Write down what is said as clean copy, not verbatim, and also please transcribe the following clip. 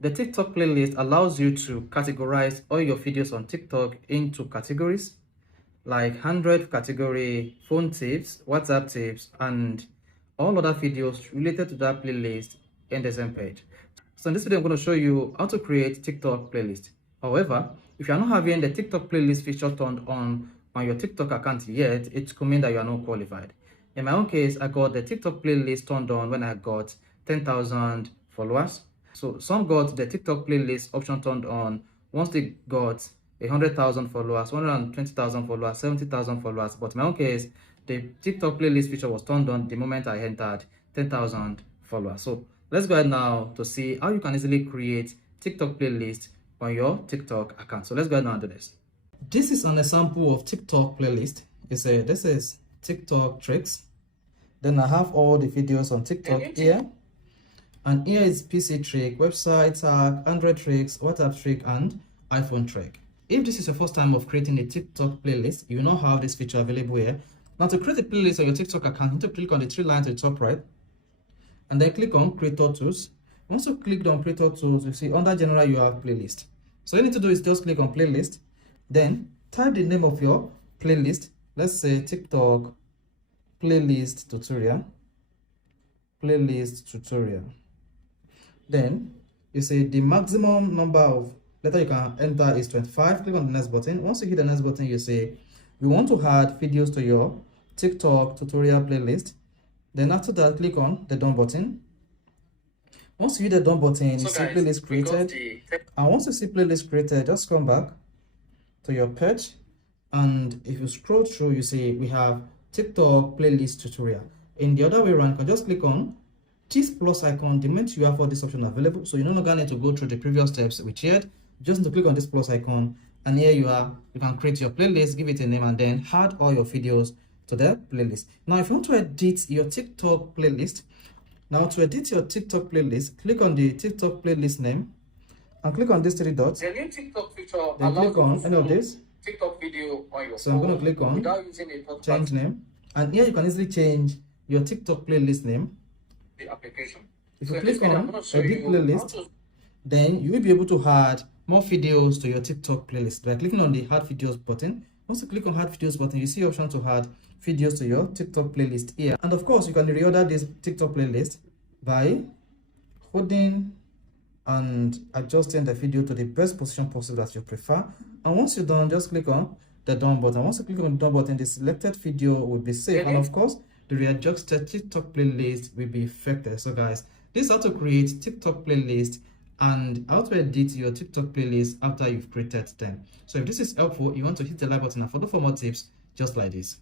The TikTok playlist allows you to categorize all your videos on TikTok into categories like Android category, phone tips, WhatsApp tips, and all other videos related to that playlist in the same page. So in this video, I'm going to show you how to create TikTok playlist. However, if you're not having the TikTok playlist feature turned on your TikTok account yet, it could mean that you are not qualified. In my own case, I got the TikTok playlist turned on when I got 10,000 followers. So some got the TikTok playlist option turned on once they got 100,000 followers, 120,000 followers, 70,000 followers. But in my own case, the TikTok playlist feature was turned on the moment I entered 10,000 followers. So let's go ahead now to see how you can easily create TikTok playlist on your TikTok account. So let's go ahead now and do this. This is an example of TikTok playlist. This is TikTok tricks. Then I have all the videos on TikTok here. And here is PC trick, website hack, Android tricks, WhatsApp trick, and iPhone trick. If this is your first time of creating a TikTok playlist, you will not have this feature available here. Now to create a playlist on your TikTok account, you need to click on the three lines at the top right, and then click on Creator Tools. Once you click on Creator Tools, you see under General you have Playlist. So all you need to do is just click on Playlist, then type the name of your playlist. Let's say TikTok playlist tutorial. Playlist tutorial. Then you say the maximum number of letter you can enter is 25. Click on the next button. Once you hit the next button, you say we want to add videos to your TikTok tutorial playlist. Then after that, click on the done button. Once you hit the done button, you see playlist created. And once you see playlist created, just come back to your page. And if you scroll through, you see we have TikTok playlist tutorial. In the other way around, you can just click on this plus icon the moment you have all this option available. So you no longer need to go through the previous steps we shared. You just need to click on this plus icon, and here you are. You can create your playlist, give it a name, and then add all your videos to the playlist. Now if you want to edit your TikTok playlist, to edit your TikTok playlist, click on the TikTok playlist name and click on these three dots. The new TikTok feature then click on any of this TikTok video on your so I'm going to click on without using a change name, and here you can easily change your TikTok playlist name. The application. If you click on edit playlist, then you will be able to add more videos to your TikTok playlist by clicking on the add videos button. Once you click on add videos button, you see the option to add videos to your TikTok playlist here. And of course, you can reorder this TikTok playlist by holding and adjusting the video to the best position possible that you prefer. And once you're done, just click on the done button. Once you click on the done button, the selected video will be saved. And of course, the readjusted TikTok playlist will be affected. So guys, this is how to create TikTok playlist and how to edit your TikTok playlist after you've created them. So if this is helpful, you want to hit the like button and follow for more tips just like this.